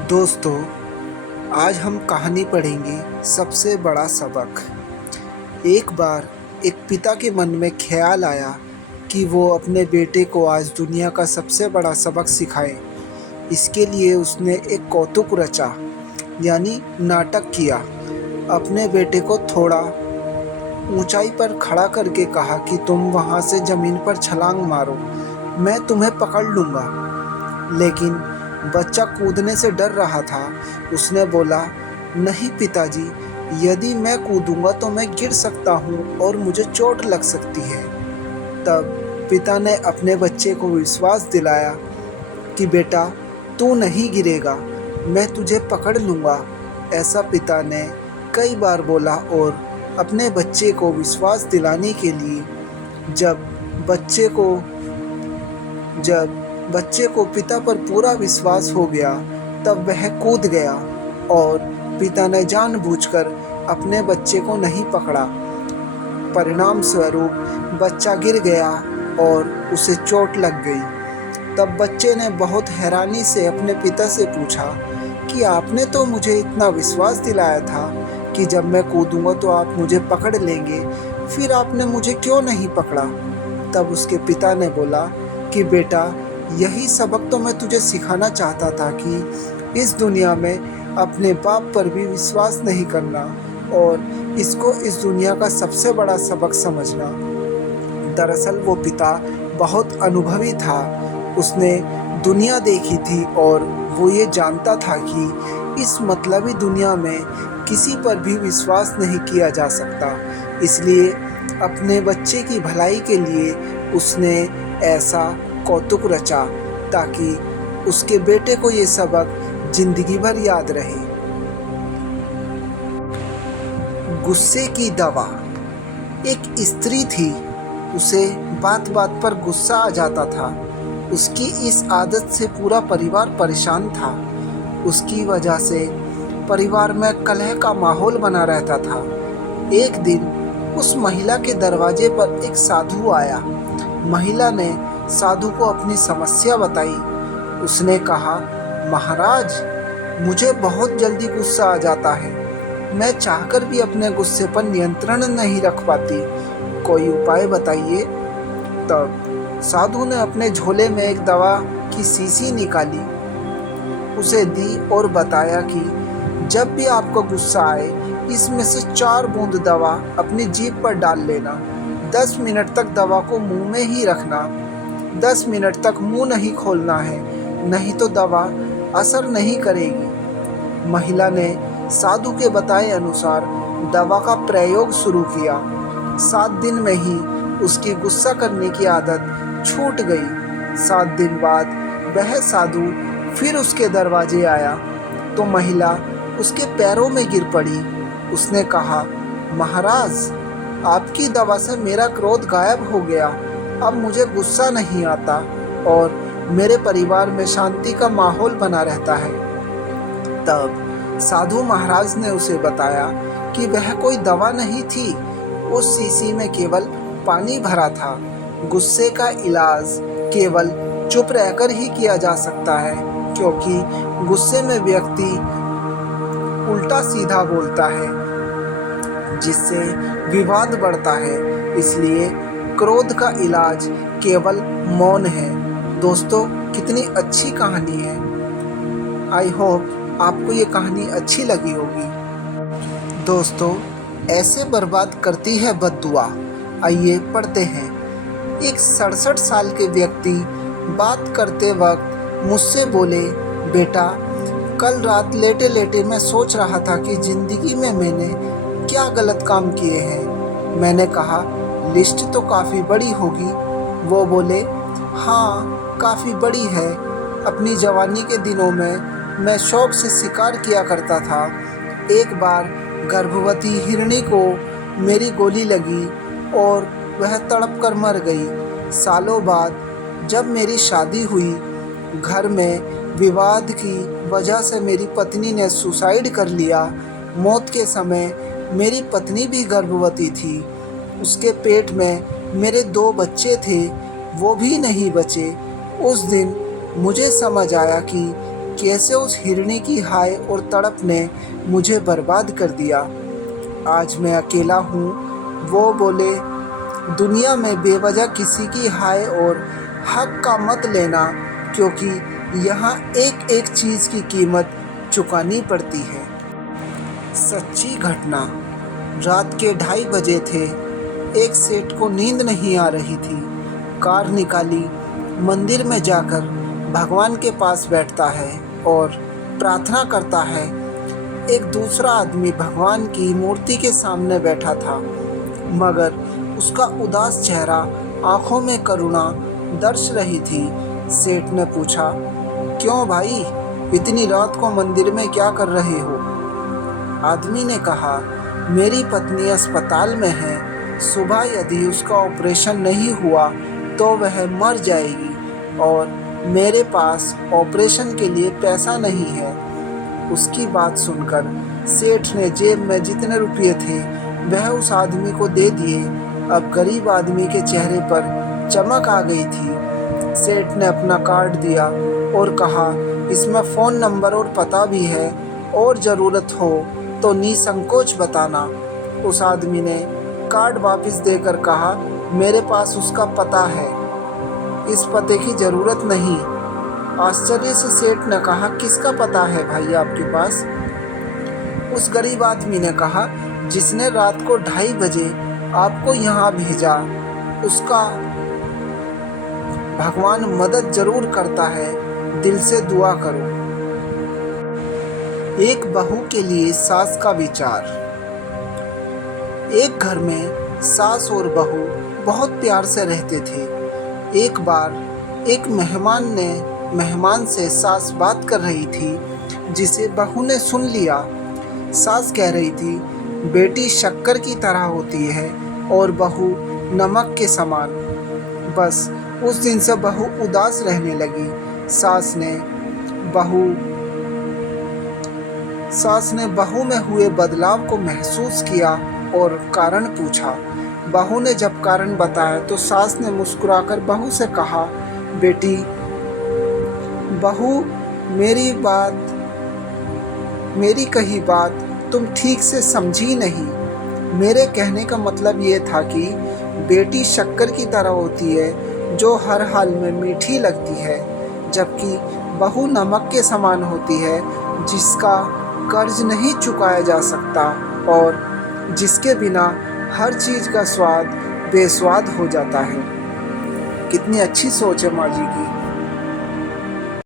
दोस्तों, आज हम कहानी पढ़ेंगे सबसे बड़ा सबक। एक बार एक पिता के मन में ख्याल आया कि वो अपने बेटे को आज दुनिया का सबसे बड़ा सबक सिखाए। इसके लिए उसने एक कौतुक रचा, यानी नाटक किया। अपने बेटे को थोड़ा ऊंचाई पर खड़ा करके कहा कि तुम वहां से जमीन पर छलांग मारो, मैं तुम्हें पकड़ लूंगा। लेकिन बच्चा कूदने से डर रहा था। उसने बोला, नहीं पिताजी, यदि मैं कूदूंगा तो मैं गिर सकता हूँ और मुझे चोट लग सकती है। तब पिता ने अपने बच्चे को विश्वास दिलाया कि बेटा, तू नहीं गिरेगा, मैं तुझे पकड़ लूँगा। ऐसा पिता ने कई बार बोला और अपने बच्चे को विश्वास दिलाने के लिए जब बच्चे को जब बच्चे को पिता पर पूरा विश्वास हो गया, तब वह कूद गया और पिता ने जानबूझकर अपने बच्चे को नहीं पकड़ा। परिणाम स्वरूप बच्चा गिर गया और उसे चोट लग गई। तब बच्चे ने बहुत हैरानी से अपने पिता से पूछा कि आपने तो मुझे इतना विश्वास दिलाया था कि जब मैं कूदूंगा तो आप मुझे पकड़ लेंगे, फिर आपने मुझे क्यों नहीं पकड़ा? तब उसके पिता ने बोला कि बेटा, यही सबक तो मैं तुझे सिखाना चाहता था कि इस दुनिया में अपने बाप पर भी विश्वास नहीं करना और इसको इस दुनिया का सबसे बड़ा सबक समझना। दरअसल वो पिता बहुत अनुभवी था। उसने दुनिया देखी थी और वो ये जानता था कि इस मतलबी दुनिया में किसी पर भी विश्वास नहीं किया जा सकता। इसलिए अपने बच्चे की भलाई के लिए उसने ऐसा कौतुक रचा ताकि उसके बेटे को ये सबक जिंदगी भर याद रहे। गुस्से की दवा। एक स्त्री थी, उसे बात बात पर गुस्सा आ जाता था। उसकी इस आदत से पूरा परिवार परेशान था। उसकी वजह से परिवार में कलह का माहौल बना रहता था। एक दिन उस महिला के दरवाजे पर एक साधु आया। महिला ने साधु को अपनी समस्या बताई। उसने कहा, महाराज, मुझे बहुत जल्दी गुस्सा आ जाता है। मैं चाहकर भी अपने गुस्से पर नियंत्रण नहीं रख पाती। कोई उपाय बताइए। तब साधु ने अपने झोले में एक दवा की शीशी निकाली, उसे दी और बताया कि जब भी आपको गुस्सा आए, इसमें से 4 बूंद दवा अपनी जीभ पर डाल लेना। 10 मिनट तक दवा को मुंह में ही रखना। 10 मिनट तक मुंह नहीं खोलना है, नहीं तो दवा असर नहीं करेगी। महिला ने साधु के बताए अनुसार दवा का प्रयोग शुरू किया। 7 दिन में ही उसकी गुस्सा करने की आदत छूट गई। 7 दिन बाद वह साधु फिर उसके दरवाजे आया तो महिला उसके पैरों में गिर पड़ी। उसने कहा, महाराज, आपकी दवा से मेरा क्रोध गायब हो गया। अब मुझे गुस्सा नहीं आता और मेरे परिवार में शांति का माहौल बना रहता है। तब साधु महाराज ने उसे बताया कि वह कोई दवा नहीं थी, उस शीशी में केवल पानी भरा था। गुस्से का इलाज केवल चुप रहकर ही किया जा सकता है, क्योंकि गुस्से में व्यक्ति उल्टा सीधा बोलता है, जिससे विवाद बढ़ता है। इसलिए क्रोध का इलाज केवल मौन है। दोस्तों, कितनी अच्छी कहानी है। आई होप आपको ये कहानी अच्छी लगी होगी। दोस्तों, ऐसे बर्बाद करती है बद्दुआ। आइए पढ़ते हैं। एक 67 साल के व्यक्ति बात करते वक्त मुझसे बोले, बेटा, कल रात लेटे लेटे मैं सोच रहा था कि ज़िंदगी में मैंने क्या गलत काम किए हैं। मैंने कहा, लिस्ट तो काफ़ी बड़ी होगी। वो बोले, हाँ, काफ़ी बड़ी है। अपनी जवानी के दिनों में मैं शौक से शिकार किया करता था। एक बार गर्भवती हिरणी को मेरी गोली लगी और वह तड़प कर मर गई। सालों बाद जब मेरी शादी हुई, घर में विवाद की वजह से मेरी पत्नी ने सुसाइड कर लिया। मौत के समय मेरी पत्नी भी गर्भवती थी। उसके पेट में मेरे 2 बच्चे थे, वो भी नहीं बचे। उस दिन मुझे समझ आया कि कैसे उस हिरनी की हाय और तड़प ने मुझे बर्बाद कर दिया। आज मैं अकेला हूँ। वो बोले, दुनिया में बेवजह किसी की हाय और हक का मत लेना, क्योंकि यहाँ एक एक चीज़ की कीमत चुकानी पड़ती है। सच्ची घटना। रात के 2:30 बजे थे। एक सेठ को नींद नहीं आ रही थी। कार निकाली, मंदिर में जाकर भगवान के पास बैठता है और प्रार्थना करता है। एक दूसरा आदमी भगवान की मूर्ति के सामने बैठा था, मगर उसका उदास चेहरा, आंखों में करुणा दर्श रही थी। सेठ ने पूछा, क्यों भाई, इतनी रात को मंदिर में क्या कर रहे हो? आदमी ने कहा, मेरी पत्नी अस्पताल में है। सुबह यदि उसका ऑपरेशन नहीं हुआ तो वह मर जाएगी और मेरे पास ऑपरेशन के लिए पैसा नहीं है। उसकी बात सुनकर सेठ ने जेब में जितने रुपये थे वह उस आदमी को दे दिए। अब गरीब आदमी के चेहरे पर चमक आ गई थी। सेठ ने अपना कार्ड दिया और कहा, इसमें फ़ोन नंबर और पता भी है, और ज़रूरत हो तो निसंकोच बताना। उस आदमी ने कार्ड वापस देकर कहा, मेरे पास उसका पता है, इस पते की ज़रूरत नहीं। आश्चर्य से सेठ ने कहा, किसका पता है भाई आपके पास? उस गरीब आदमी ने कहा, जिसने रात को 2:30 बजे आपको यहाँ भेजा, उसका भगवान मदद जरूर करता है, दिल से दुआ करो। एक बहू के लिए सास का विचार। एक घर में सास और बहू बहुत प्यार से रहते थे। एक बार एक मेहमान से सास बात कर रही थी, जिसे बहू ने सुन लिया। सास कह रही थी, बेटी शक्कर की तरह होती है और बहू नमक के समान। बस उस दिन से बहू उदास रहने लगी। सास ने बहू में हुए बदलाव को महसूस किया और कारण पूछा। बहू ने जब कारण बताया तो सास ने मुस्कुराकर बहू से कहा, बेटी, बहू, मेरी कही बात तुम ठीक से समझी नहीं। मेरे कहने का मतलब ये था कि बेटी शक्कर की तरह होती है, जो हर हाल में मीठी लगती है, जबकि बहू नमक के समान होती है, जिसका कर्ज नहीं चुकाया जा सकता और जिसके बिना हर चीज़ का स्वाद बेस्वाद हो जाता है। कितनी अच्छी सोच है माँ जी की।